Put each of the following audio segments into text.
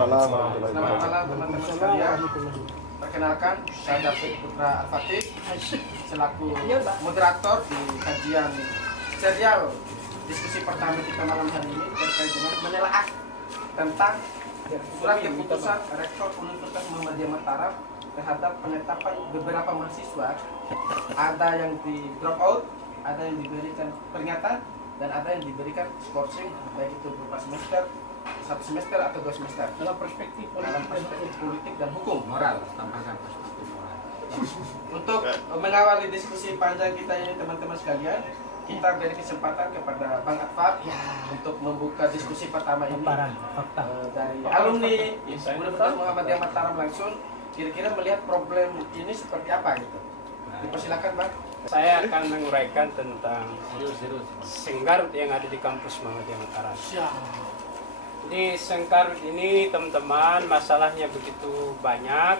Waalaikumsalam warahmatullahi Selamat wabarakatuh. malam teman-teman sekalian. Perkenalkan, saya David Putra Al-Fatih selaku moderator di kajian serial diskusi pertama kita malam hari ini terkait dengan menelaah tentang surat keputusan Rektor Universitas Muhammadiyah Mataram terhadap penetapan beberapa mahasiswa, ada yang di drop out, ada yang diberikan peringatan, dan ada yang diberikan skorsing, baik itu berupa semester, 1 semester atau 2 semester. Dalam perspektif politik dan hukum moral, tambahkan perspektif moral. Untuk mengawali diskusi panjang kita ini teman-teman sekalian, kita beri kesempatan kepada Bang Atfar untuk membuka diskusi pertama ini dari alumni Universitas Muhammadiyah Mataram langsung. Kira-kira melihat problem ini seperti apa gitu. Dipersilakan Bang. Saya akan menguraikan tentang Sengkarut yang ada di kampus Muhammadiyah Mataram. Jadi Sengkarut ini teman-teman masalahnya begitu banyak.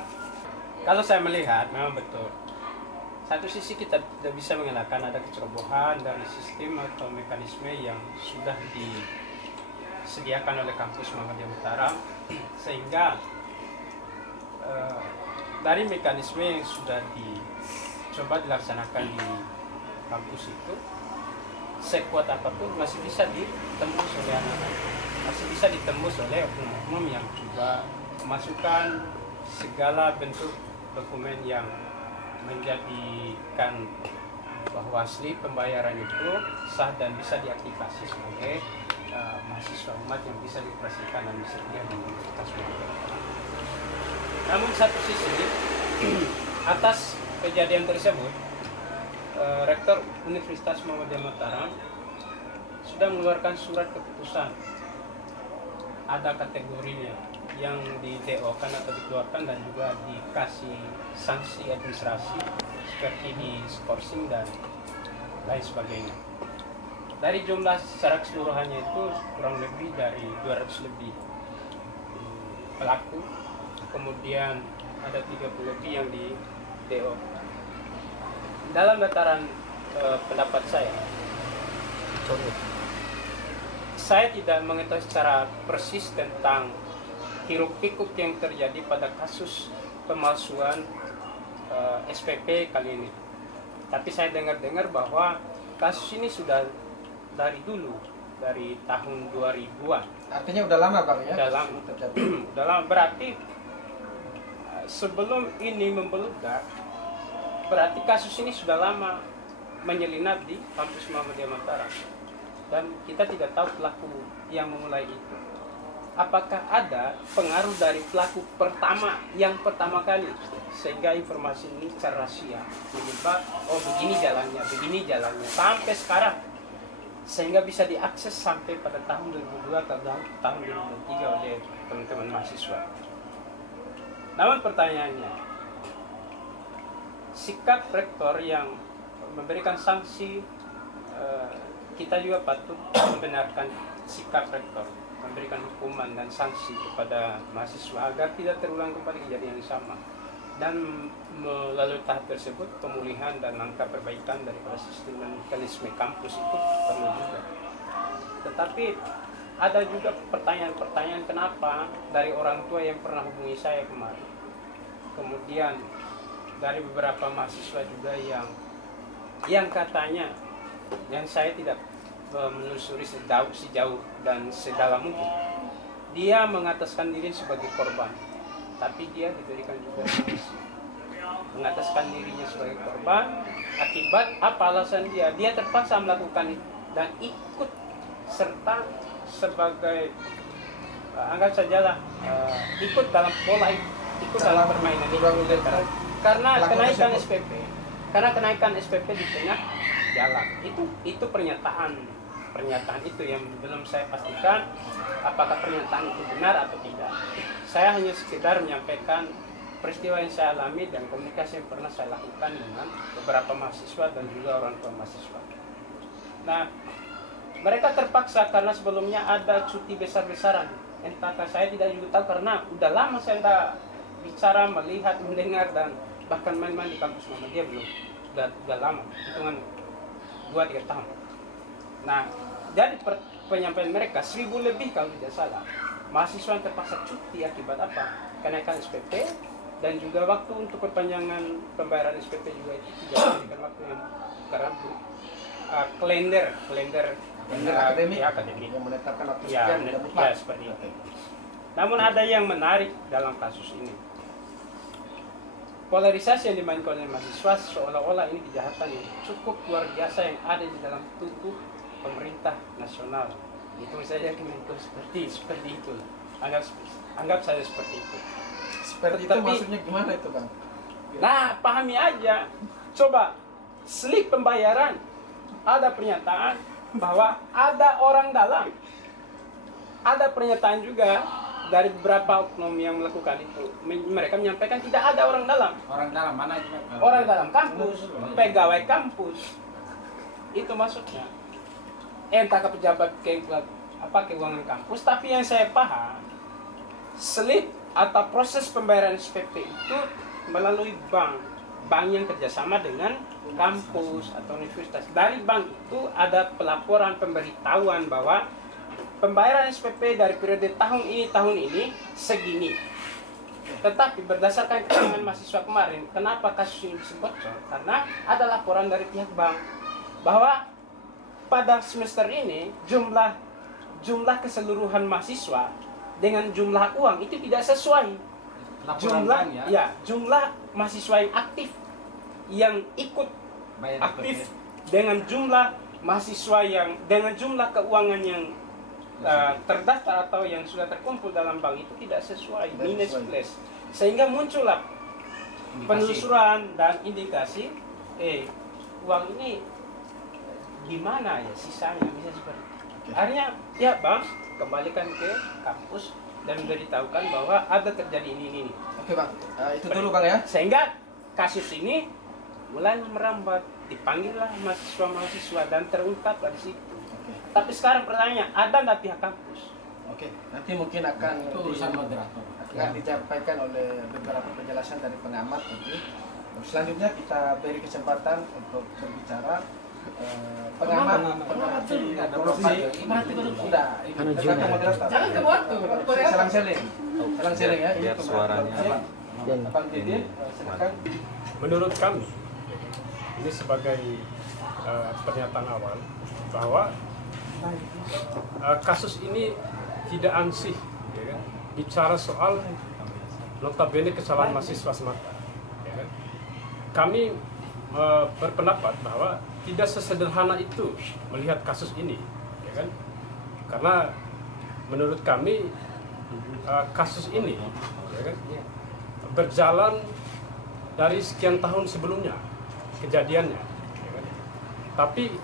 Kalau saya melihat memang betul. Satu sisi kita tidak bisa mengelakkan ada kecerobohan dari sistem atau mekanisme yang sudah disediakan oleh kampus Muhammadiyah Mataram, sehingga dari mekanisme yang sudah dicoba dilaksanakan di kampus itu, sekuat apapun masih bisa ditembus oleh anak-anak, masih bisa ditembus oleh oknum-oknum yang juga memasukkan segala bentuk dokumen yang menjadikan bahwa slip pembayaran itu sah dan bisa diaktifasi sebagai mahasiswa umat yang bisa dioperasikan dan disediakan di Universitas Muhammadiyah. Namun satu sisi, atas kejadian tersebut, Rektor Universitas Muhammadiyah Mataram sudah mengeluarkan surat keputusan. Ada kategorinya yang di DO-kan atau dikeluarkan dan juga dikasih sanksi administrasi seperti di skorsing dan lain sebagainya. Dari jumlah secara keseluruhannya itu kurang lebih dari 200 lebih pelaku. Kemudian ada 30 lebih yang di DO. Dalam dataran pendapat saya tidak mengetahui secara persis tentang hiruk pikuk yang terjadi pada kasus pemalsuan SPP kali ini. Tapi saya dengar-dengar bahwa kasus ini sudah dari dulu, dari tahun 2000-an. Artinya udah lama Bang ya? Udah lama. Udah lama. Berarti sebelum ini membeludak, berarti kasus ini sudah lama menyelinap di kampus Muhammadiyah Mataram, dan kita tidak tahu pelaku yang memulai itu. Apakah ada pengaruh dari pelaku yang pertama kali sehingga informasi ini secara rahasia menyebar, oh begini jalannya sampai sekarang, sehingga bisa diakses sampai pada tahun 2002 atau tahun 2003 oleh teman-teman mahasiswa. Namun pertanyaannya, sikap rektor yang memberikan sanksi, kita juga patut membenarkan sikap rektor memberikan hukuman dan sanksi kepada mahasiswa agar tidak terulang kembali kejadian yang sama, dan melalui tahap tersebut pemulihan dan langkah perbaikan daripada sistem dan mekanisme kampus itu perlu juga. Tetapi ada juga pertanyaan-pertanyaan kenapa dari orang tua yang pernah hubungi saya kemarin, kemudian dari beberapa mahasiswa juga yang katanya, yang saya tidak menelusuri sejauh dan sedalam mungkin, dia mengataskan diri sebagai korban, tapi dia diberikan juga sanksi mengataskan dirinya sebagai korban. Akibat apa alasan dia terpaksa melakukan itu dan ikut serta sebagai anggap sajalah ikut dalam pola, ikut dalam permainan itu, karena kenaikan SPP di tengah jalan itu pernyataan itu yang belum saya pastikan apakah pernyataan itu benar atau tidak. Saya hanya sekedar menyampaikan peristiwa yang saya alami dan komunikasi yang pernah saya lakukan dengan beberapa mahasiswa dan juga orang tua mahasiswa. Nah, mereka terpaksa karena sebelumnya ada cuti besar-besaran. Entahkah, saya tidak juga tahu karena udah lama saya tidak bicara, melihat, mendengar dan bahkan main-main di kampus Muhammadiyah belum. Sudah lama, hitungan 2-3 tahun. Nah, jadi penyampaian mereka 1000 lebih kalau tidak salah mahasiswa yang terpaksa cuti akibat apa? Kenaikan SPP, dan juga waktu untuk perpanjangan pembayaran SPP juga itu tidak diberikan waktu yang karena kalender akademik yang menetapkan waktu ya, sekian tidak tepat. ya seperti itu. Namun ada yang menarik dalam kasus ini. Polarisasi yang dimainkan oleh mahasiswa seolah-olah ini kejahatan yang cukup luar biasa yang ada di dalam tubuh pemerintah nasional. Itu saja Kemenko seperti itu. Anggap saja seperti itu. Seperti itu maksudnya gimana itu, Bang? Nah, pahami aja. Coba slip pembayaran ada pernyataan bahwa ada orang dalam. Ada pernyataan juga dari beberapa oknum yang melakukan itu. Mereka menyampaikan tidak ada orang dalam. Orang dalam mana juga? Orang dalam kampus, pegawai kampus. Itu maksudnya. Entah ke pejabat keuangan kampus, tapi yang saya paham, slip atau proses pembayaran SPP itu melalui bank yang kerjasama dengan kampus atau universitas. Dari bank itu ada pelaporan pemberitahuan bahwa pembayaran SPP dari periode tahun ini segini. Tetapi berdasarkan keterangan mahasiswa kemarin, kenapa kasus ini bisa bocor? Karena ada laporan dari pihak bank bahwa pada semester ini jumlah keseluruhan mahasiswa dengan jumlah uang itu tidak sesuai. Jumlah mahasiswa yang aktif yang ikut aktif dengan jumlah mahasiswa yang dengan jumlah keuangan yang terdaftar atau yang sudah terkumpul dalam bank itu tidak sesuai, minus plus, sehingga muncullah penelusuran dan indikasi uang ini gimana ya sisanya bisa seperti itu. Akhirnya ya bang kembalikan ke kampus dan memberitahukan bahwa ada terjadi ini. Oke bang, itu dulu bang ya. Sehingga kasus ini mulai merambat, dipanggillah mahasiswa dan terungkaplah di situ. Tapi sekarang pertanyaannya, ada nggak pihak kampus? Oke, nanti mungkin akan disampaikan oleh beberapa penjelasan dari pengamat nanti. Selanjutnya kita beri kesempatan untuk berbicara pengamat korupsi. Sudah, jangan ke waktu. Selang-seling ya. Ini suaranya. Silakan. Menurut kami, ini sebagai pernyataan awal bahwa kasus ini tidak ansih ya kan? Bicara soal notabene kesalahan mahasiswa semata ya kan? Kami berpendapat bahwa tidak sesederhana itu melihat kasus ini ya kan? Karena menurut kami kasus ini ya kan? Berjalan dari sekian tahun sebelumnya kejadiannya ya kan? Tapi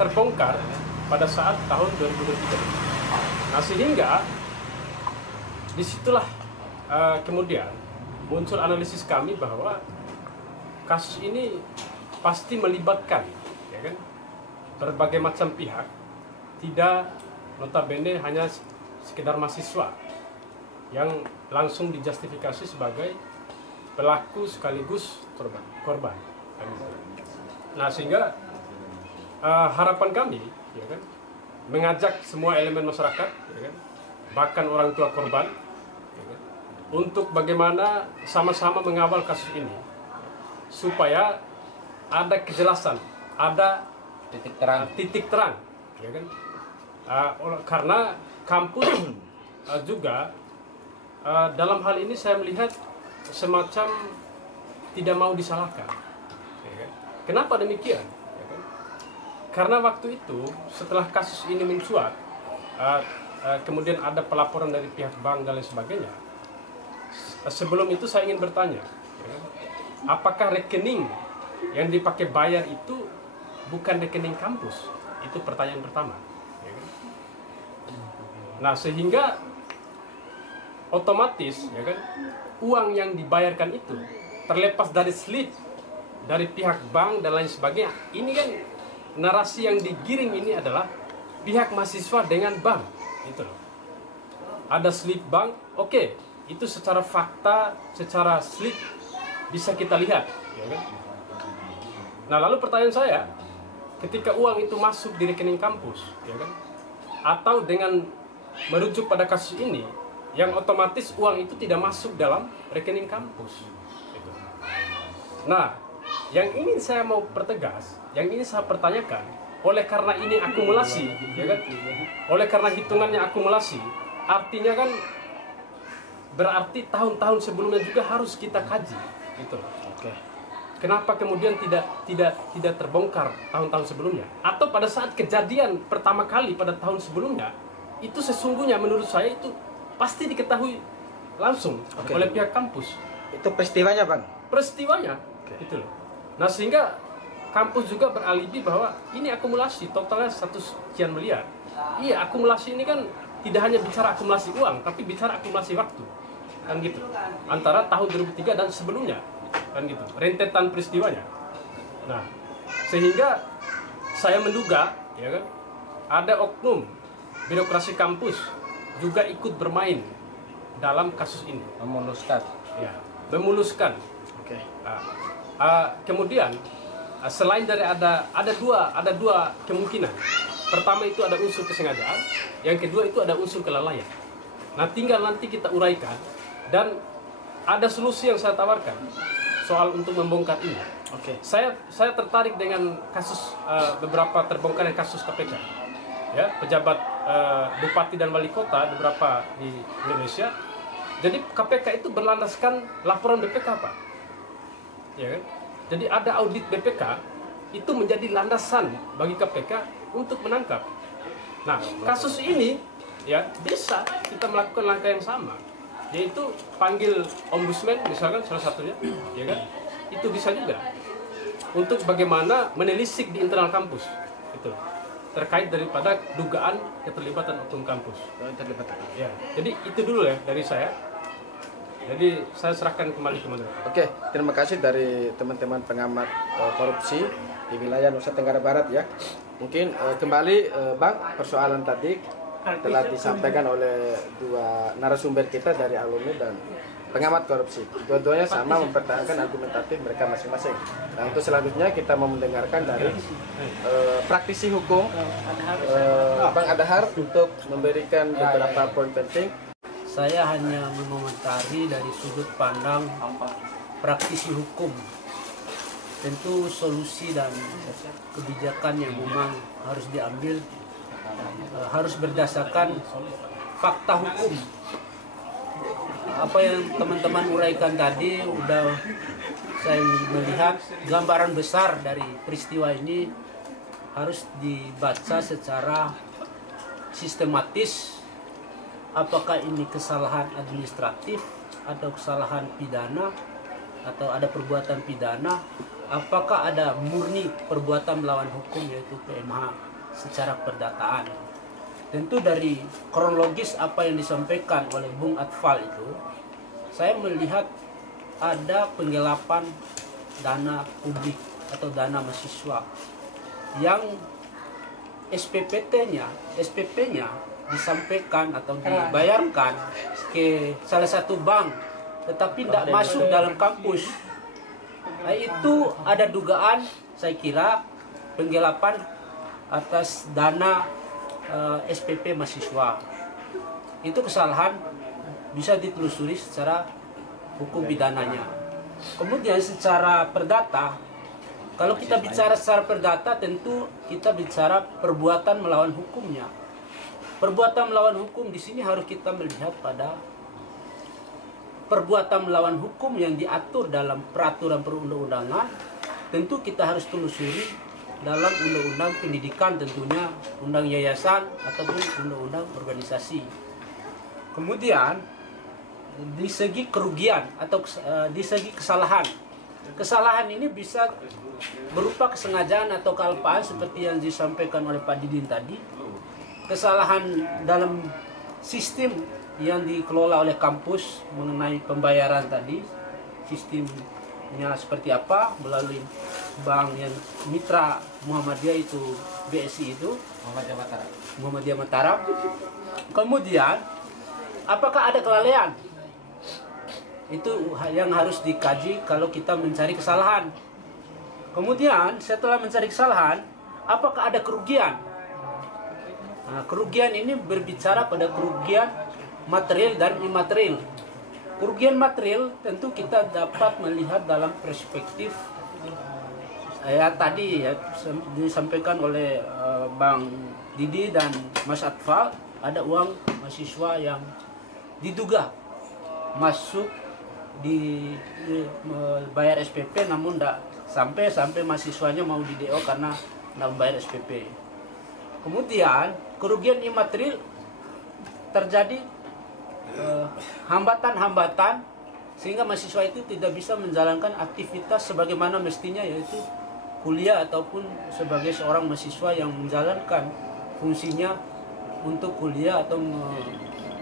terbongkar pada saat tahun 2023. Nah sehingga disitulah kemudian muncul analisis kami bahwa kasus ini pasti melibatkan ya kan, berbagai macam pihak, tidak notabene hanya sekedar mahasiswa yang langsung dijustifikasi sebagai pelaku sekaligus korban. Nah sehingga harapan kami ya kan, mengajak semua elemen masyarakat ya kan, bahkan orang tua korban ya kan, untuk bagaimana sama-sama mengawal kasus ini supaya ada kejelasan, ada titik terang ya kan, karena kampus juga dalam hal ini saya melihat semacam tidak mau disalahkan ya kan. Kenapa demikian? Karena waktu itu setelah kasus ini mencuat, kemudian ada pelaporan dari pihak bank dan lain sebagainya. Sebelum itu saya ingin bertanya, apakah rekening yang dipakai bayar itu bukan rekening kampus? Itu pertanyaan pertama. Nah sehingga otomatis, ya kan, uang yang dibayarkan itu terlepas dari slip dari pihak bank dan lain sebagainya. Ini kan narasi yang digiring ini adalah pihak mahasiswa dengan bank, itu loh. Ada slip bank, oke, itu secara fakta, secara slip bisa kita lihat, ya kan? Nah lalu pertanyaan saya, ketika uang itu masuk di rekening kampus, ya kan, atau dengan merujuk pada kasus ini, yang otomatis uang itu tidak masuk dalam rekening kampus. Gitu. Nah, yang ini saya mau pertegas, yang ini saya pertanyakan, oleh karena ini akumulasi, ya kan? Oleh karena hitungannya akumulasi, artinya kan berarti tahun-tahun sebelumnya juga harus kita kaji, gitu. Oke. Kenapa kemudian tidak terbongkar tahun-tahun sebelumnya? Atau pada saat kejadian pertama kali pada tahun sebelumnya, itu sesungguhnya menurut saya itu pasti diketahui langsung oleh pihak kampus. Itu peristiwanya, Bang? Peristiwanya, gitu loh. Nah, sehingga kampus juga beralibi bahwa ini akumulasi, totalnya 100 sekian miliar. Iya, akumulasi ini kan tidak hanya bicara akumulasi uang, tapi bicara akumulasi waktu. Kan gitu. Antara tahun 2003 dan sebelumnya. Kan gitu. Rentetan peristiwanya. Nah, sehingga saya menduga, ya kan, ada oknum birokrasi kampus juga ikut bermain dalam kasus ini. Memuluskan. Ya, memuluskan. Oke. Kemudian selain dari ada dua kemungkinan. Pertama itu ada unsur kesengajaan, yang kedua itu ada unsur kelalaian. Nah, tinggal nanti kita uraikan dan ada solusi yang saya tawarkan soal untuk membongkar ini. Oke. Saya tertarik dengan kasus beberapa terbongkarnya kasus KPK. Ya, pejabat bupati dan wali kota beberapa di Indonesia. Jadi KPK itu berlandaskan laporan BPK, Pak. Ya kan? Jadi ada audit BPK itu menjadi landasan bagi KPK untuk menangkap. Nah, kasus ini ya bisa kita melakukan langkah yang sama, yaitu panggil ombudsman misalkan salah satunya, ya kan? Itu bisa juga untuk bagaimana menelisik di internal kampus, itu terkait daripada dugaan keterlibatan oknum kampus. Ya, jadi itu dulu ya dari saya. Jadi saya serahkan kembali ke moderator. Oke, terima kasih dari teman-teman pengamat korupsi di wilayah Nusa Tenggara Barat ya. Mungkin kembali Bang, persoalan tadi telah disampaikan oleh dua narasumber kita dari alumni dan pengamat korupsi. Dua-duanya sama mempertahankan argumentatif mereka masing-masing. Nah, untuk selanjutnya kita mau mendengarkan dari praktisi hukum Bang Adhar untuk memberikan beberapa poin penting. Saya hanya mengomentari dari sudut pandang praktisi hukum. Tentu solusi dan kebijakan yang memang harus diambil harus berdasarkan fakta hukum. Apa yang teman-teman uraikan tadi udah saya melihat gambaran besar dari peristiwa ini harus dibaca secara sistematis. Apakah ini kesalahan administratif atau kesalahan pidana atau ada perbuatan pidana, apakah ada murni perbuatan melawan hukum yaitu PMH secara perdataan. Tentu dari kronologis apa yang disampaikan oleh Bung Atfal itu, saya melihat ada penggelapan dana publik atau dana mahasiswa yang SPP-nya disampaikan atau dibayarkan ke salah satu bank tetapi tidak masuk dalam kampus. Nah, itu ada dugaan saya kira penggelapan atas dana SPP mahasiswa. Itu kesalahan bisa ditelusuri secara hukum pidananya. Kemudian secara perdata, kalau kita bicara secara perdata tentu kita bicara perbuatan melawan hukumnya. Perbuatan melawan hukum di sini harus kita melihat pada perbuatan melawan hukum yang diatur dalam peraturan perundang-undangan. Tentu kita harus telusuri dalam undang-undang pendidikan, tentunya undang yayasan ataupun undang-undang organisasi. Kemudian di segi kerugian atau di segi kesalahan ini bisa berupa kesengajaan atau kealpaan seperti yang disampaikan oleh Pak Didin tadi. Kesalahan dalam sistem yang dikelola oleh kampus mengenai pembayaran tadi, sistemnya seperti apa melalui bank yang mitra Muhammadiyah itu BSI itu Muhammadiyah Mataram. Kemudian apakah ada kelalaian? Itu yang harus dikaji kalau kita mencari kesalahan. Kemudian setelah mencari kesalahan, apakah ada kerugian? Nah, kerugian ini berbicara pada kerugian material dan imaterial. Kerugian material tentu kita dapat melihat dalam perspektif ya tadi ya disampaikan oleh Bang Didi dan Mas Atfal, ada uang mahasiswa yang diduga masuk di bayar SPP namun tidak sampai mahasiswanya mau di DO karena tidak membayar SPP. Kemudian kerugian imaterial terjadi hambatan-hambatan sehingga mahasiswa itu tidak bisa menjalankan aktivitas sebagaimana mestinya, yaitu kuliah ataupun sebagai seorang mahasiswa yang menjalankan fungsinya untuk kuliah atau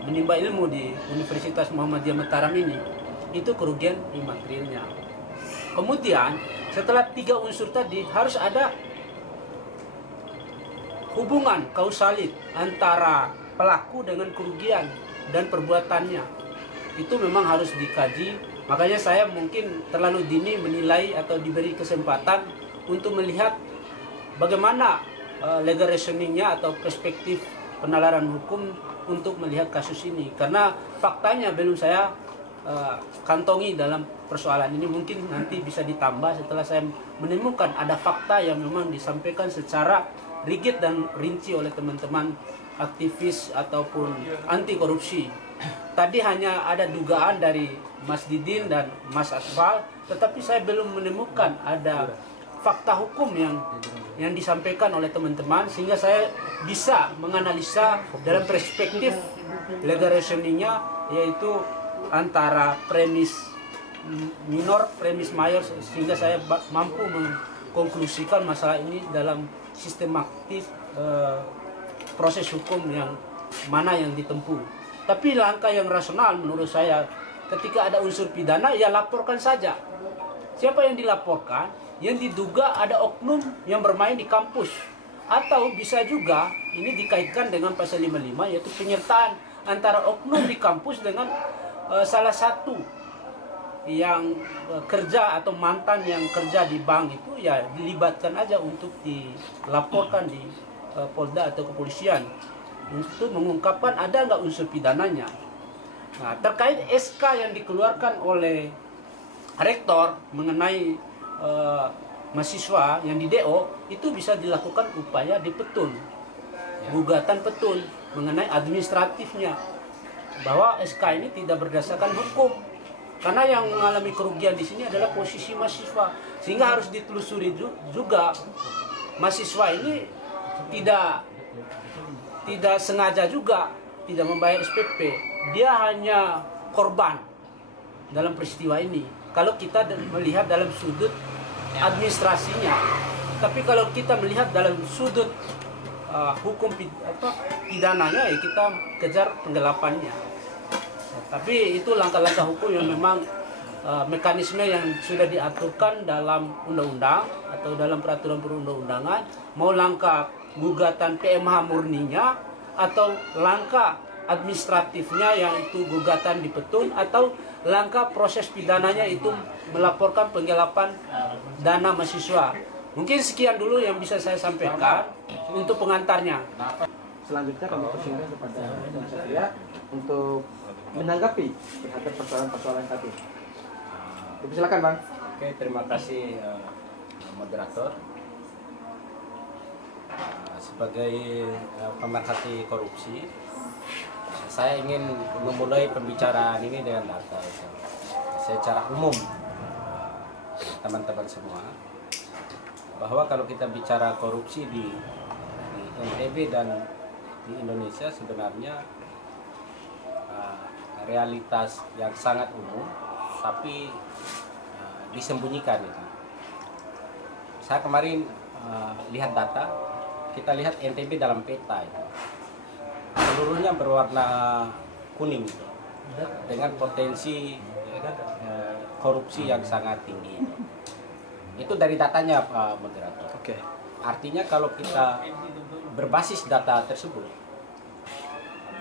menimba ilmu di Universitas Muhammadiyah Mataram ini. Itu kerugian imaterialnya. Kemudian setelah 3 unsur tadi harus ada hubungan kausalit antara pelaku dengan kerugian dan perbuatannya. Itu memang harus dikaji. Makanya saya mungkin terlalu dini menilai atau diberi kesempatan untuk melihat bagaimana legal reasoningnya atau perspektif penalaran hukum untuk melihat kasus ini. Karena faktanya belum saya kantongi dalam persoalan ini. Mungkin nanti bisa ditambah setelah saya menemukan ada fakta yang memang disampaikan secara rigid dan rinci oleh teman-teman aktivis ataupun anti korupsi. Tadi hanya ada dugaan dari Mas Didin dan Mas Atfal, tetapi saya belum menemukan ada fakta hukum yang disampaikan oleh teman-teman sehingga saya bisa menganalisa dalam perspektif legal reasoningnya, yaitu antara premis minor, premis mayor, sehingga saya mampu mengkonklusikan masalah ini dalam sistematis proses hukum yang mana yang ditempuh. Tapi langkah yang rasional menurut saya, ketika ada unsur pidana, ya laporkan saja. Siapa yang dilaporkan? Yang diduga ada oknum yang bermain di kampus. Atau bisa juga ini dikaitkan dengan pasal 55, yaitu penyertaan antara oknum di kampus dengan salah satu yang kerja atau mantan yang kerja di bank itu, ya dilibatkan aja untuk dilaporkan di Polda atau kepolisian untuk mengungkapkan ada nggak unsur pidananya. Nah, terkait SK yang dikeluarkan oleh rektor mengenai mahasiswa yang di DO, itu bisa dilakukan upaya di petun, gugatan petun mengenai administratifnya, bahwa SK ini tidak berdasarkan hukum. Karena yang mengalami kerugian di sini adalah posisi mahasiswa, sehingga harus ditelusuri juga mahasiswa ini tidak sengaja juga tidak membayar SPP. Dia hanya korban dalam peristiwa ini kalau kita melihat dalam sudut administrasinya. Tapi kalau kita melihat dalam sudut hukum pidananya, ya kita kejar penggelapannya. Tapi itu langkah-langkah hukum yang memang mekanisme yang sudah diaturkan dalam undang-undang atau dalam peraturan perundang-undangan, mau langkah gugatan PMH murninya atau langkah administratifnya yang itu gugatan di petun, atau langkah proses pidananya itu melaporkan penggelapan dana mahasiswa. Mungkin sekian dulu yang bisa saya sampaikan untuk pengantarnya. Selanjutnya kami persilakan kepada Bang Satria untuk menanggapi terhadap persoalan-persoalan tadi. Silakan Bang. Oke, terima kasih moderator. Sebagai pemerhati korupsi, saya ingin memulai pembicaraan ini dengan data secara umum, teman-teman semua, bahwa kalau kita bicara korupsi di NTB dan di Indonesia sebenarnya realitas yang sangat umum, tapi disembunyikan itu. Saya kemarin lihat data, kita lihat NTB dalam peta itu seluruhnya berwarna kuning dengan potensi korupsi yang sangat tinggi. Itu dari datanya Pak Moderator. Oke. Artinya kalau kita berbasis data tersebut,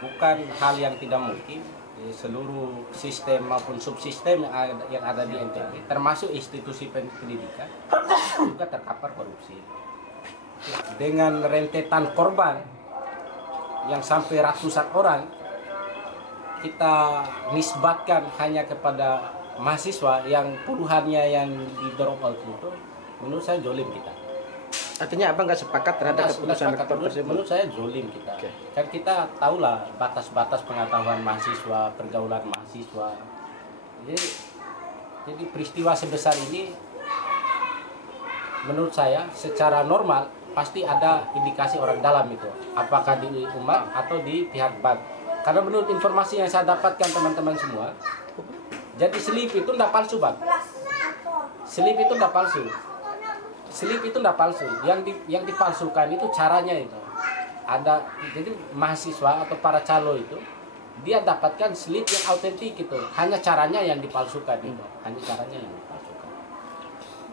bukan hal yang tidak mungkin seluruh sistem maupun subsistem yang ada di NTB, termasuk institusi pendidikan, juga terpapar korupsi. Dengan rentetan korban yang sampai ratusan orang kita nisbatkan hanya kepada mahasiswa yang puluhannya yang di drop out itu, menurut saya zolim kita. Artinya Abang nggak sepakat terhadap keputusan rektor tersebut? Menurut saya zolim kita. Oke. Kan kita tahulah batas-batas pengetahuan mahasiswa, pergaulan mahasiswa. Jadi peristiwa sebesar ini menurut saya secara normal pasti ada indikasi orang dalam itu, apakah di umat atau di pihak bank. Karena menurut informasi yang saya dapatkan teman-teman semua, jadi slip itu tidak palsu, Bang. Slip itu tidak palsu. Slip itu tidak palsu. Yang dipalsukan itu caranya itu. Jadi mahasiswa atau para calo itu dia dapatkan slip yang autentik itu. Hanya caranya yang dipalsukan itu. Hanya caranya yang dipalsukan.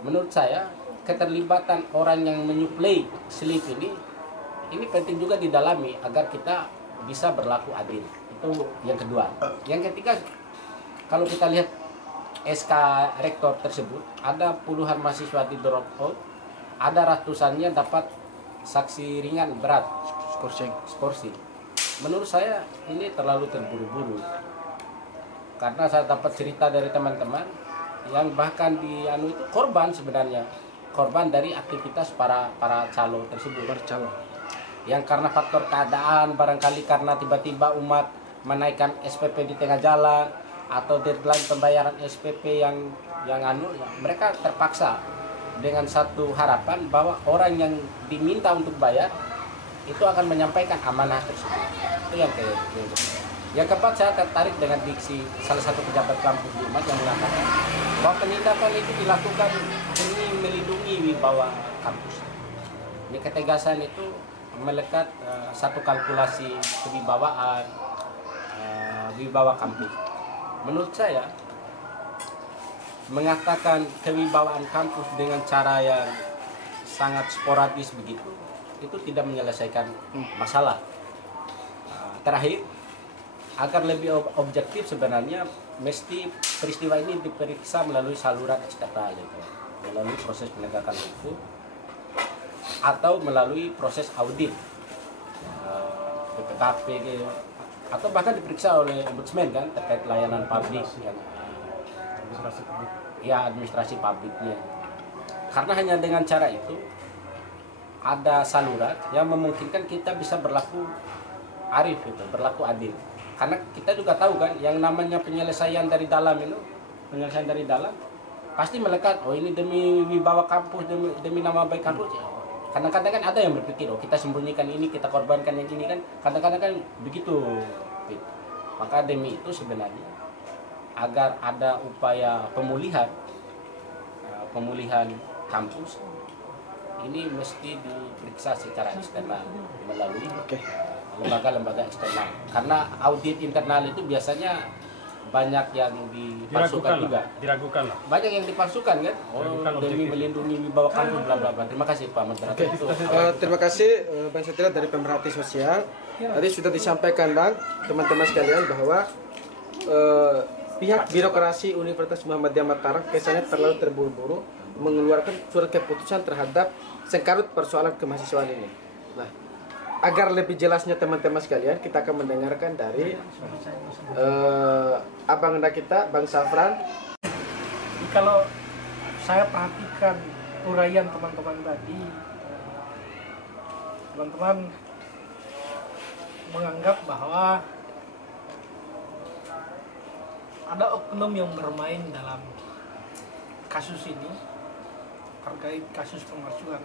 Menurut saya keterlibatan orang yang menyuplai slip ini penting juga didalami agar kita bisa berlaku adil. Itu yang kedua. Yang ketiga, kalau kita lihat SK rektor tersebut, ada puluhan mahasiswa di drop out, ada ratusannya dapat saksi ringan berat, skorsing. Menurut saya ini terlalu terburu-buru. Karena saya dapat cerita dari teman-teman yang bahkan di itu korban sebenarnya, korban dari aktivitas para calo tersebut. Yang karena faktor keadaan, barangkali karena tiba-tiba umat menaikkan SPP di tengah jalan atau deadline pembayaran SPP yang mereka terpaksa dengan satu harapan bahwa orang yang diminta untuk bayar itu akan menyampaikan amanah tersebut. Itu yang kedua. Yang keempat, saya tertarik dengan diksi salah satu pejabat kampus di umat yang mengatakan bahwa penindakan itu dilakukan demi melindungi wibawa kampus. Ini ketegasan itu melekat satu kalkulasi kewibawaan, wibawa kampus. Menurut saya mengatakan kewibawaan kampus dengan cara yang sangat sporadis begitu itu tidak menyelesaikan masalah. Terakhir, agar lebih objektif sebenarnya mesti peristiwa ini diperiksa melalui saluran eksternal itu, melalui proses penegakan hukum atau melalui proses audit BPKP atau bahkan diperiksa oleh ombudsman kan terkait layanan publik yang administrasi publiknya. Karena hanya dengan cara itu ada saluran yang memungkinkan kita bisa berlaku arif itu, berlaku adil. Karena kita juga tahu kan yang namanya penyelesaian dari dalam pasti melekat, oh ini demi wibawa kampus, demi nama baik kampus. Kadang-kadang kan ada yang berpikir, oh kita sembunyikan ini, kita korbankan yang ini kan. Kadang-kadang kan begitu. Maka demi itu sebenarnya agar ada upaya pemulihan kampus ini mesti diperiksa secara eksternal melalui lembaga-lembaga eksternal. Karena audit internal itu biasanya banyak yang dipalsukan juga. Diragukan lah. Banyak yang dipalsukan kan. Oh, demi melindungi wibawa kampus bla bla bla. Terima kasih Pak Moderator. Terima kasih Bang Satria dari Pemerhati Sosial. Tadi sudah disampaikan Bang, teman-teman sekalian bahwa pihak birokrasi Universitas Muhammadiyah Mataram kesannya terlalu terburu-buru mengeluarkan surat keputusan terhadap sengkarut persoalan kemahasiswaan ini. Nah, agar lebih jelasnya teman-teman sekalian, kita akan mendengarkan dari abang anda kita, Bang Safran. Kalau saya perhatikan uraian teman-teman tadi, teman-teman menganggap bahwa ada oknum yang bermain dalam kasus ini terkait kasus pemalsuan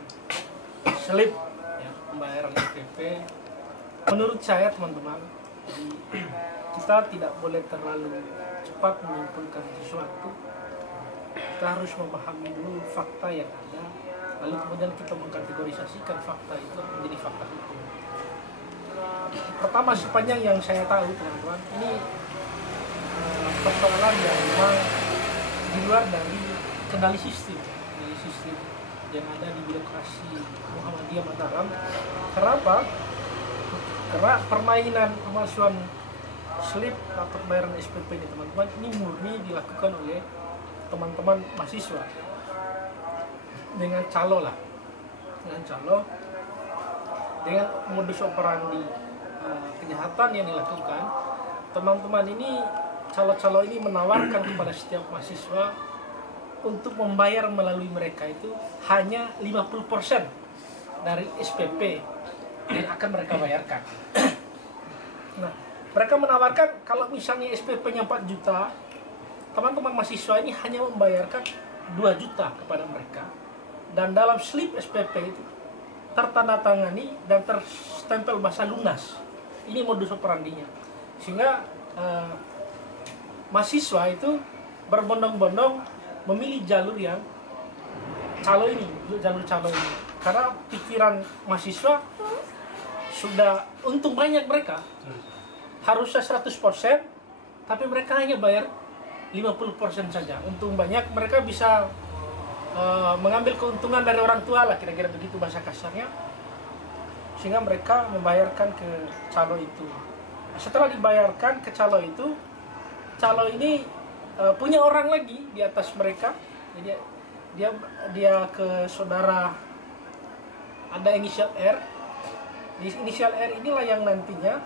slip ya, pembayaran SPP. Menurut saya teman-teman, kita tidak boleh terlalu cepat menyimpulkan sesuatu. Kita harus memahami dulu fakta yang ada, lalu kemudian kita mengkategorisasikan fakta itu menjadi fakta hukum. Pertama, sepanjang yang saya tahu teman-teman, ini persoalan yang memang di luar dari kendali sistem yang ada di birokrasi Muhammadiyah Mataram. Kenapa? Karena permainan pemalsuan slip atau pembayaran SPP ini teman-teman, ini murni dilakukan oleh teman-teman mahasiswa dengan calo, dengan modus operandi kejahatan yang dilakukan, teman-teman ini, calo-calo ini menawarkan kepada setiap mahasiswa untuk membayar melalui mereka itu hanya 50% dari SPP yang akan mereka bayarkan. Nah, mereka menawarkan kalau misalnya SPP-nya 4 juta, teman-teman mahasiswa ini hanya membayarkan 2 juta kepada mereka. Dan dalam slip SPP itu tertandatangani dan terstempel bahasa lunas. Ini modus operandinya. Sehingga mahasiswa itu berbondong-bondong memilih jalur yang calo ini, jalur calo ini. Karena pikiran mahasiswa sudah untung banyak mereka. Harusnya 100%, tapi mereka hanya bayar 50% saja. Untung banyak, mereka bisa mengambil keuntungan dari orang tua lah, kira-kira begitu bahasa kasarnya. Sehingga mereka membayarkan ke calo itu. Setelah dibayarkan ke calo itu, calo ini punya orang lagi di atas mereka. Jadi dia ke saudara, ada inisial R. Di inisial R inilah yang nantinya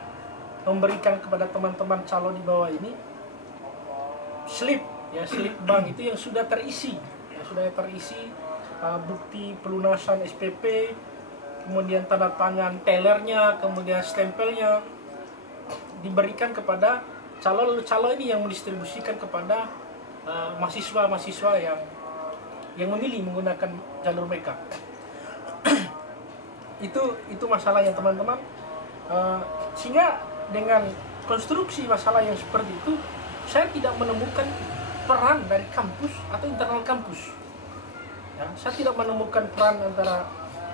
memberikan kepada teman-teman calo di bawah ini slip, ya, slip bank itu yang sudah terisi, bukti pelunasan SPP, kemudian tanda tangan tellernya, kemudian stempelnya diberikan kepada calo. Lalu calo ini yang mendistribusikan kepada mahasiswa-mahasiswa yang memilih menggunakan jalur mereka. itu masalahnya teman-teman. Sehingga dengan konstruksi masalah yang seperti itu, saya tidak menemukan peran dari kampus atau internal kampus. Ya, saya tidak menemukan peran antara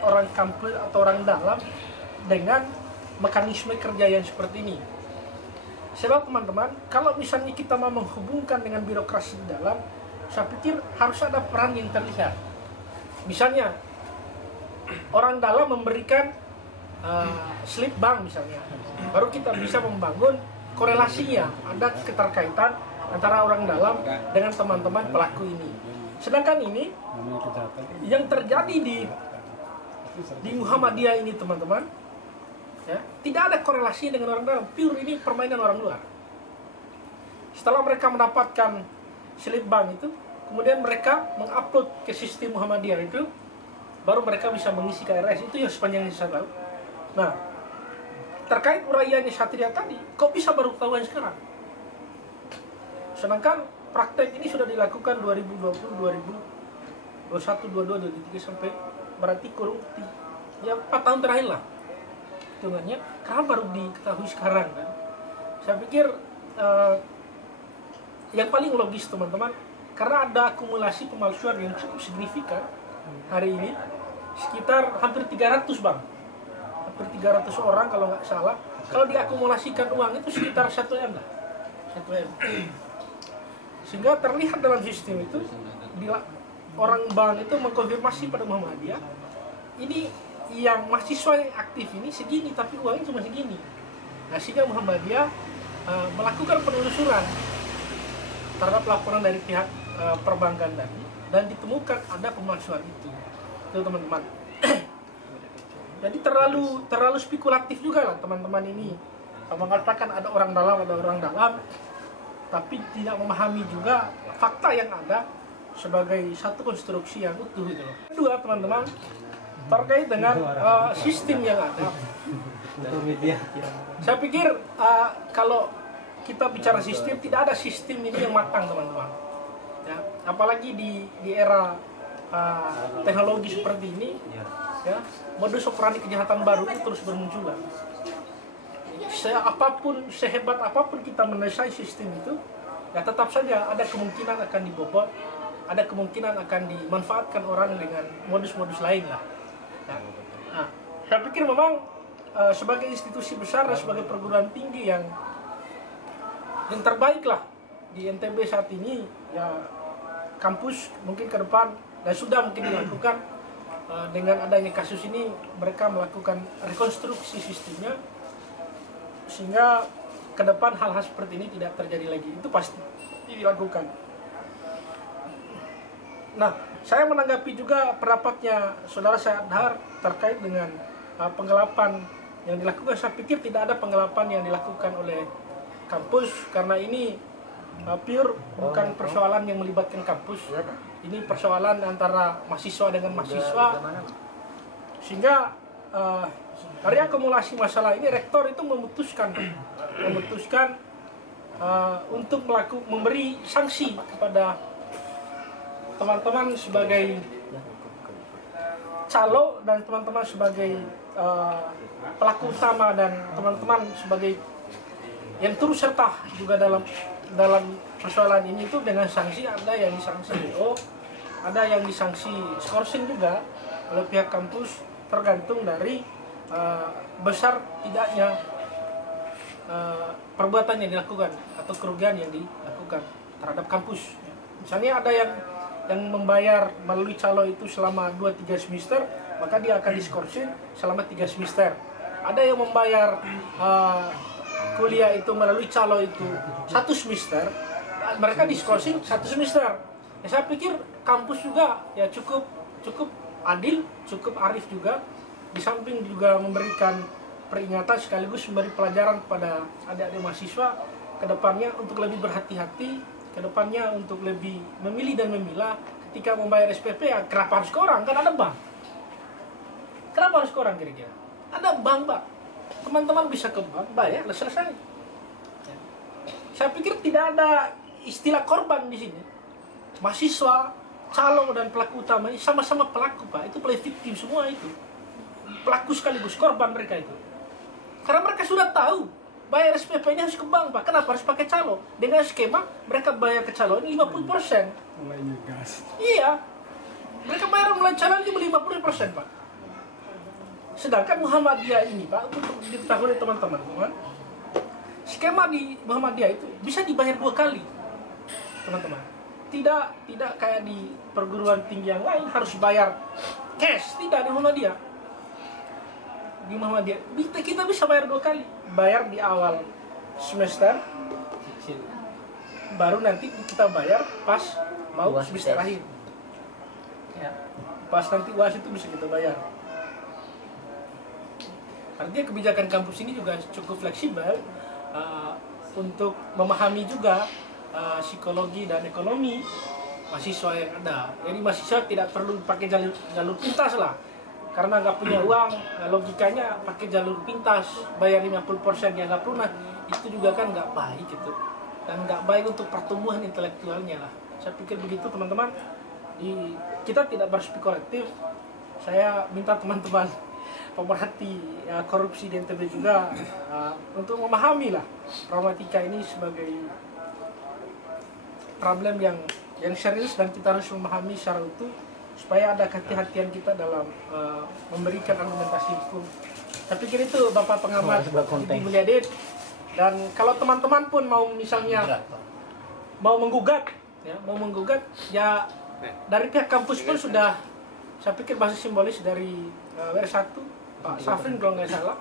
orang kampus atau orang dalam dengan mekanisme kerja yang seperti ini. Sebab teman-teman, kalau misalnya kita mau menghubungkan dengan birokrasi di dalam, saya pikir harus ada peran yang terlihat. Misalnya, orang dalam memberikan slip bank misalnya, baru kita bisa membangun korelasinya, ada keterkaitan antara orang dalam dengan teman-teman pelaku ini. Sedangkan ini yang terjadi di Muhammadiyah ini teman-teman, ya, tidak ada korelasi dengan orang dalam, pure ini permainan orang luar. Setelah mereka mendapatkan slip bank itu, kemudian mereka mengupload ke sistem Muhammadiyah itu, baru mereka bisa mengisi KRS. Itu yang sepanjang yang saya tahu. Nah, terkait uraiannya Satria tadi, kok bisa baru ketahuan sekarang? Sedangkan praktek ini sudah dilakukan 2020, 2021, 22, 23 sampai berarti kurang 4 tahun terakhir lah hitungannya. Kenapa baru diketahui sekarang kan? Saya pikir yang paling logis teman-teman, karena ada akumulasi pemalsuan yang cukup signifikan hari ini, sekitar hampir 300 bang, hampir 300 orang kalau nggak salah. Kalau diakumulasikan uang itu sekitar 1M lah, 1M. Sehingga terlihat dalam sistem itu, orang bank itu mengkonfirmasi pada Muhammadiyah, ini yang mahasiswa yang aktif ini segini, tapi uangnya cuma segini. Nah, sehingga Muhammadiyah melakukan penelusuran terhadap laporan dari pihak perbankan tadi, dan ditemukan ada pemalsuan itu teman-teman. Jadi terlalu spekulatif juga lah teman-teman ini mengatakan ada orang dalam, tapi tidak memahami juga fakta yang ada sebagai satu konstruksi yang utuh gitu loh. Kedua teman-teman, terkait dengan sistem yang ada, saya pikir kalau kita bicara sistem, tidak ada sistem ini yang matang teman-teman. Ya, apalagi di era teknologi seperti ini, ya, modus operandi kejahatan baru itu terus bermunculan. Sehebat apapun kita menyelesaikan sistem itu, ya tetap saja ada kemungkinan akan dibobol, ada kemungkinan akan dimanfaatkan orang dengan modus-modus lain lah. Nah, saya pikir memang sebagai institusi besar dan sebagai perguruan tinggi yang terbaik lah di NTB saat ini, ya kampus mungkin ke depan dan sudah mungkin dilakukan dengan adanya kasus ini, mereka melakukan rekonstruksi sistemnya sehingga ke depan hal-hal seperti ini tidak terjadi lagi. Itu pasti dilakukan. Nah, saya menanggapi juga pendapatnya saudara Syahadhar terkait dengan penggelapan yang dilakukan, saya pikir tidak ada penggelapan yang dilakukan oleh kampus, karena ini pure bukan persoalan yang melibatkan kampus. Ini persoalan antara mahasiswa dengan mahasiswa, sehingga dari akumulasi masalah ini rektor itu memutuskan untuk memberi sanksi kepada teman-teman sebagai calo dan teman-teman sebagai pelaku utama dan teman-teman sebagai yang turut serta juga dalam persoalan ini. Itu dengan sanksi, ada yang disanksi DO, ada yang disanksi skorsing juga oleh pihak kampus, tergantung dari besar tidaknya perbuatan yang dilakukan atau kerugian yang dilakukan terhadap kampus. Misalnya ada yang membayar melalui calo itu selama 2-3 semester, maka dia akan diskorsing selama 3 semester. Ada yang membayar kuliah itu melalui calo itu 1 semester, mereka diskorsing 1 semester. Ya, saya pikir kampus juga ya cukup adil, cukup arif juga, di samping juga memberikan peringatan sekaligus memberi pelajaran kepada adik-adik mahasiswa ke depannya untuk lebih berhati-hati, ke depannya untuk lebih memilih dan memilah ketika membayar SPP. Ya, kenapa harus ke orang? Kan ada bank. Kenapa harus ke orang kira-kira? Ada bank, Pak. Teman-teman bisa ke bank, bayar, selesai. Ya. Saya pikir tidak ada istilah korban di sini. Mahasiswa, calo dan pelaku utama ini sama-sama pelaku, Pak. Itu play victim semua itu. Pelaku sekaligus korban mereka itu. Karena mereka sudah tahu bayar SPP ini harus ke bank, Pak. Kenapa harus pakai calo? Dengan skema mereka bayar ke calo ini 50%. Mulainya gas. Iya. Mereka bayar mulai calo ini 50%, Pak. Sedangkan Muhammadiyah ini, Pak, untuk diketahui teman-teman, skema di Muhammadiyah itu bisa dibayar 2 kali, teman-teman. Tidak kayak di perguruan tinggi yang lain harus bayar cash. Tidak, di Muhammadiyah. Di Muhammadiyah kita bisa bayar 2 kali. Bayar di awal semester, baru nanti kita bayar pas mau semester akhir. Ya. Pas nanti UAS itu bisa kita bayar. Artinya kebijakan kampus ini juga cukup fleksibel untuk memahami juga psikologi dan ekonomi mahasiswa yang ada. Jadi mahasiswa tidak perlu pakai jalur pintas lah. Karena nggak punya uang, logikanya pakai jalur pintas, bayar 50% yang nggak pernah, itu juga kan nggak baik gitu. Dan nggak baik untuk pertumbuhan intelektualnya lah. Saya pikir begitu, teman-teman. Kita tidak berspekulatif. Saya minta teman-teman pemerhati korupsi di NTB juga untuk memahami lah problematika ini sebagai problem yang serius, dan kita harus memahami secara utuh supaya ada kehati-hatian kita dalam memberikan argumentasi hukum. Saya pikir itu Bapak Pengamat Ibu Mulyadin. Dan kalau teman-teman pun mau misalnya mau menggugat ya dari pihak kampus pun sudah, saya pikir bahasa simbolis dari WR1 Pak Safrin kalau nggak salah.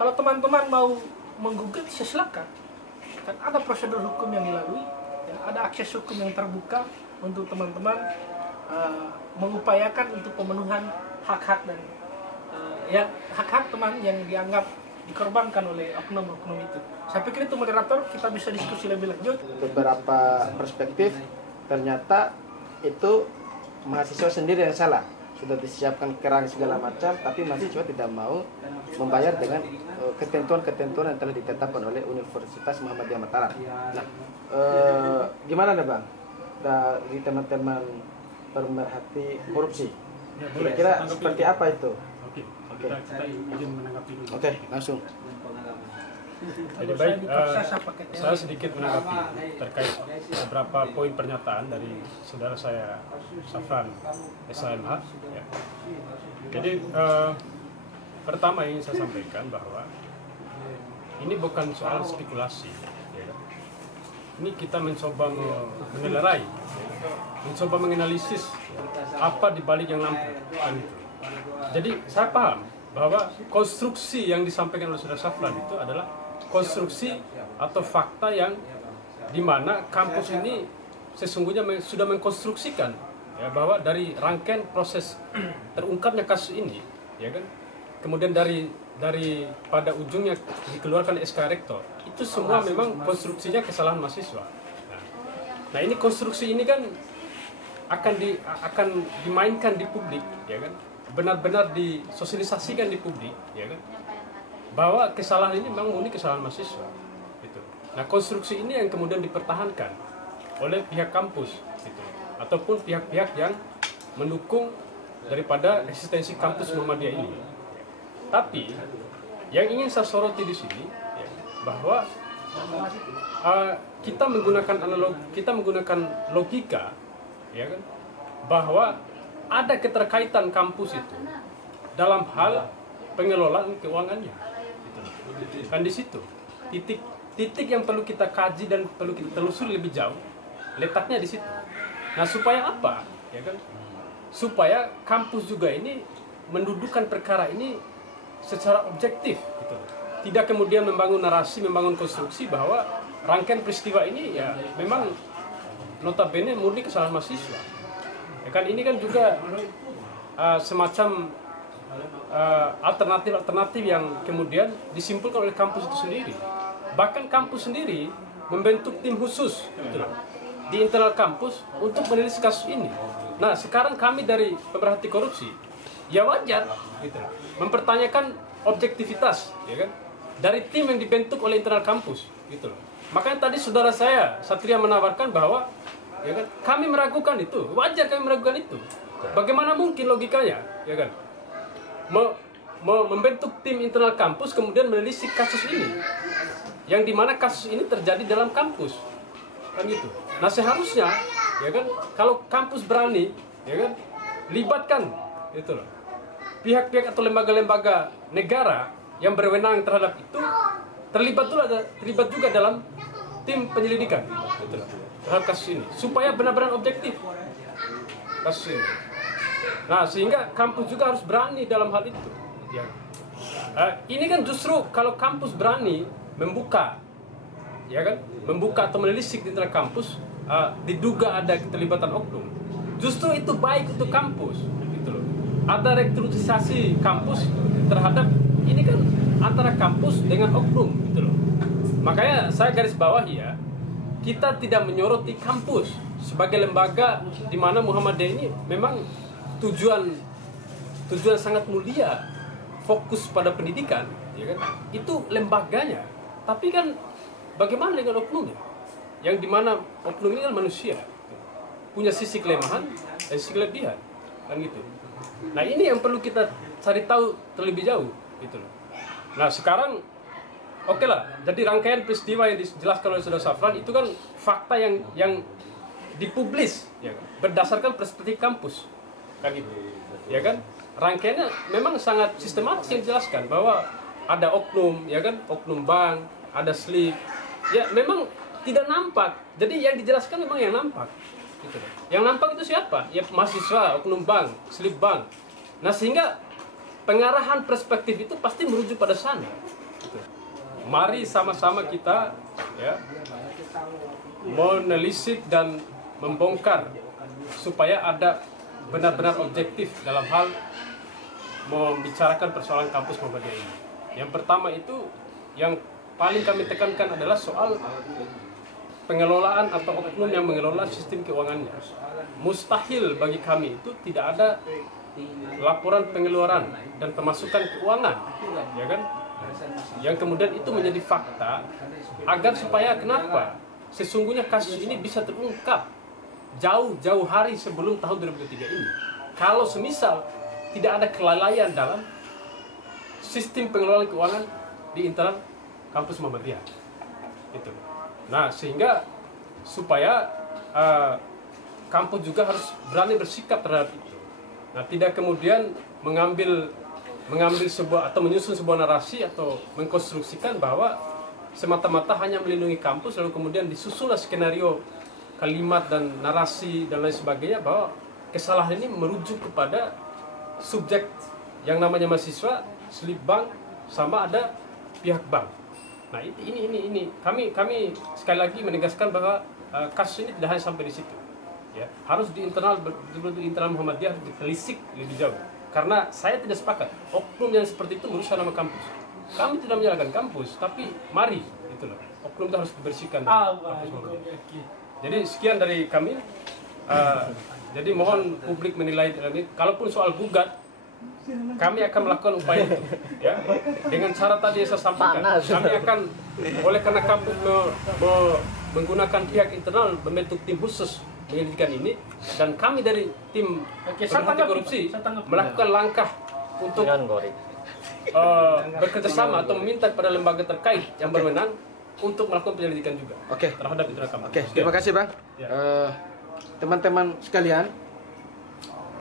Kalau teman-teman mau menggugat, silakan. Kan ada prosedur hukum yang dilalui, ya, ada akses hukum yang terbuka untuk teman-teman mengupayakan untuk pemenuhan hak-hak dan hak-hak teman yang dianggap dikorbankan oleh oknum-oknum itu. Saya pikir itu, moderator, kita bisa diskusi lebih lanjut. Beberapa perspektif, ternyata itu mahasiswa sendiri yang salah. Sudah disiapkan kerang segala macam, tapi mahasiswa tidak mau membayar dengan ketentuan-ketentuan yang telah ditetapkan oleh Universitas Muhammadiyah Mataram. Nah, gimana nih Bang, dari teman-teman pemerhati korupsi, kira-kira seperti apa itu? Oke. Kita izin menanggapi dulu. Oke, langsung. Jadi baik, saya sedikit menanggapi terkait beberapa poin pernyataan dari saudara saya Safran SHMH. Ya. Jadi pertama yang ingin saya sampaikan bahwa ini bukan soal spekulasi. Ya. Ini kita mencoba menelerai, mencoba menganalisis apa di balik yang nampak. Jadi saya paham bahwa konstruksi yang disampaikan oleh saudara Safran itu adalah konstruksi atau fakta yang dimana kampus ini sesungguhnya sudah mengkonstruksikan ya, bahwa dari rangkaian proses terungkapnya kasus ini, ya kan, kemudian dari pada ujungnya dikeluarkan SK Rektor, itu semua memang konstruksinya kesalahan mahasiswa. Nah ini konstruksi ini kan akan dimainkan di publik, ya kan, benar-benar disosialisasikan di publik, ya kan, bahwa kesalahan ini memang murni kesalahan mahasiswa. Gitu. Nah konstruksi ini yang kemudian dipertahankan oleh pihak kampus, gitu, ataupun pihak-pihak yang mendukung daripada eksistensi kampus Muhammadiyah ini. Tapi yang ingin saya soroti di sini, ya, bahwa kita menggunakan logika, ya kan, bahwa ada keterkaitan kampus itu dalam hal pengelolaan keuangannya. Gitu. Kan di situ titik yang perlu kita kaji dan perlu kita telusuri lebih jauh, letaknya di situ. Nah supaya apa, ya kan? Supaya kampus juga ini mendudukan perkara ini secara objektif, gitu. Tidak kemudian membangun narasi, membangun konstruksi bahwa rangkaian peristiwa ini ya memang notabene murni kesalahan mahasiswa. Ya kan ini kan juga semacam alternatif yang kemudian disimpulkan oleh kampus itu sendiri. Bahkan kampus sendiri membentuk tim khusus, gitu, di internal kampus untuk menelisik kasus ini. Nah sekarang kami dari pemerhati korupsi ya wajar, gitu, mempertanyakan objektivitas, ya kan, dari tim yang dibentuk oleh internal kampus, gitu. Makanya tadi saudara saya Satria menawarkan bahwa, ya kan, kami meragukan itu, wajar kami meragukan itu. Bagaimana mungkin logikanya, ya kan, membentuk tim internal kampus kemudian menelisik kasus ini, yang dimana kasus ini terjadi dalam kampus, kan gitu. Nah seharusnya, ya kan, kalau kampus berani, ya kan, libatkan, gitu loh, pihak-pihak atau lembaga-lembaga negara yang berwenang terhadap itu, terlibat juga dalam tim penyelidikan, gitu loh, terhadap kasus ini, supaya benar-benar objektif kasus ini. Nah sehingga kampus juga harus berani dalam hal itu, ya. Ini kan justru kalau kampus berani membuka, ya kan, membuka atau menelisik di internal kampus, diduga ada keterlibatan oknum, justru itu baik untuk kampus, gitu loh. Ada rekrutisasi kampus terhadap ini kan antara kampus dengan oknum, gitu loh. Makanya saya garis bawahi, ya, kita tidak menyoroti kampus sebagai lembaga di mana Muhammadiyah ini memang tujuan sangat mulia, fokus pada pendidikan, ya kan, itu lembaganya. Tapi kan bagaimana dengan oknumnya? Yang dimana oknum ini kan manusia, punya sisi kelemahan dan sisi kelebihan, kan gitu. Nah ini yang perlu kita cari tahu terlebih jauh, gitu loh. Nah sekarang oke lah, jadi rangkaian peristiwa yang dijelaskan oleh Saudara Safran itu kan fakta yang dipublis, ya kan, berdasarkan perspektif kampus, kan gitu, ya kan. Rangkaiannya memang sangat sistematis yang dijelaskan bahwa ada oknum, ya kan, oknum bank, ada slip, ya memang tidak nampak. Jadi yang dijelaskan memang yang nampak, gitu. Yang nampak itu siapa? Ya mahasiswa, oknum bank, slip bank. Nah sehingga pengarahan perspektif itu pasti merujuk pada sana, gitu. Mari sama-sama kita, ya, menelisik dan membongkar supaya ada benar-benar objektif dalam hal membicarakan persoalan kampus Muhammadiyah ini. Yang pertama itu yang paling kami tekankan adalah soal pengelolaan atau oknum yang mengelola sistem keuangannya. Mustahil bagi kami itu tidak ada laporan pengeluaran dan pemasukan keuangan, ya kan, yang kemudian itu menjadi fakta agar supaya kenapa sesungguhnya kasus ini bisa terungkap jauh-jauh hari sebelum tahun 2023 ini. Kalau semisal tidak ada kelalaian dalam sistem pengelolaan keuangan di internal kampus Muhammadiyah, itu. Nah sehingga supaya kampus juga harus berani bersikap terhadap itu. Nah tidak kemudian mengambil sebuah atau menyusun sebuah narasi atau mengkonstruksikan bahwa semata-mata hanya melindungi kampus lalu kemudian disusunlah skenario kalimat dan narasi dan lain sebagainya bahwa kesalahan ini merujuk kepada subjek yang namanya mahasiswa, slip bank, sama ada pihak bank. Nah ini kami sekali lagi menegaskan bahwa kasus ini tidak hanya sampai di situ, ya, harus di internal Muhammadiyah ditelisik lebih jauh. Karena saya tidak sepakat oknum yang seperti itu merusak nama kampus. Kami tidak menyalahkan kampus, tapi mari itu loh. Oknum itu harus dibersihkan dari kampus Muhammadiyah. Jadi sekian dari kami. Jadi mohon publik menilai ini. Kalaupun soal gugat, kami akan melakukan upaya itu, ya. Dengan cara tadi yang saya sampaikan, kami akan, oleh karena kampus menggunakan pihak internal membentuk tim khusus penyelidikan ini, dan kami dari tim anti korupsi melakukan langkah untuk bekerja sama atau meminta kepada lembaga terkait yang berwenang untuk melakukan penyelidikan juga terhadap internal kampus. Terima kasih Bang. Ya. Teman-teman sekalian,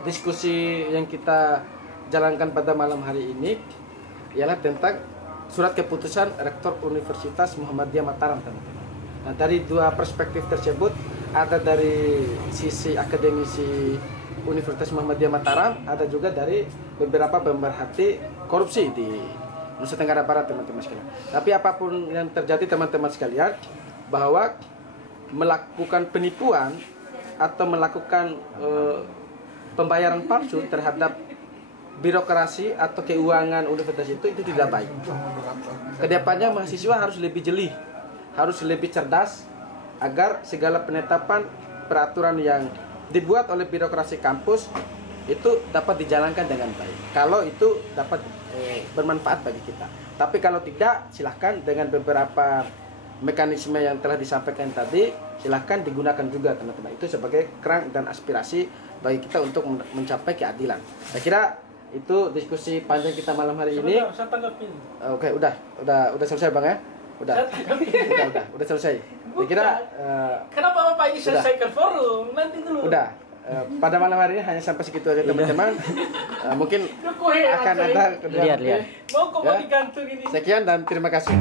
diskusi yang kita jalankan pada malam hari ini ialah tentang surat keputusan Rektor Universitas Muhammadiyah Mataram, teman-teman. Nah, dari dua perspektif tersebut, ada dari sisi akademisi Universitas Muhammadiyah Mataram, ada juga dari beberapa pemerhati korupsi di Nusa Tenggara Barat, teman-teman sekalian. Tapi apapun yang terjadi, teman-teman sekalian, bahwa melakukan penipuan atau melakukan pembayaran palsu terhadap birokrasi atau keuangan universitas itu tidak baik. Kedepannya mahasiswa harus lebih jeli, harus lebih cerdas agar segala penetapan peraturan yang dibuat oleh birokrasi kampus itu dapat dijalankan dengan baik. Kalau itu dapat bermanfaat bagi kita. Tapi kalau tidak, silahkan dengan beberapa mekanisme yang telah disampaikan tadi, silahkan digunakan juga, teman-teman. Itu sebagai kerang dan aspirasi bagi kita untuk mencapai keadilan. Saya kira itu diskusi panjang kita malam hari ini. Saya tanggapin. Oke, udah selesai Bang ya? Udah selesai. Saya kira Kenapa Bapak ini selesaikan forum? Nanti dulu. udah pada malam hari ini hanya sampai segitu aja, teman-teman. Mungkin akan ada kedua. Mau kok mau digantung ini. Sekian dan terima kasih.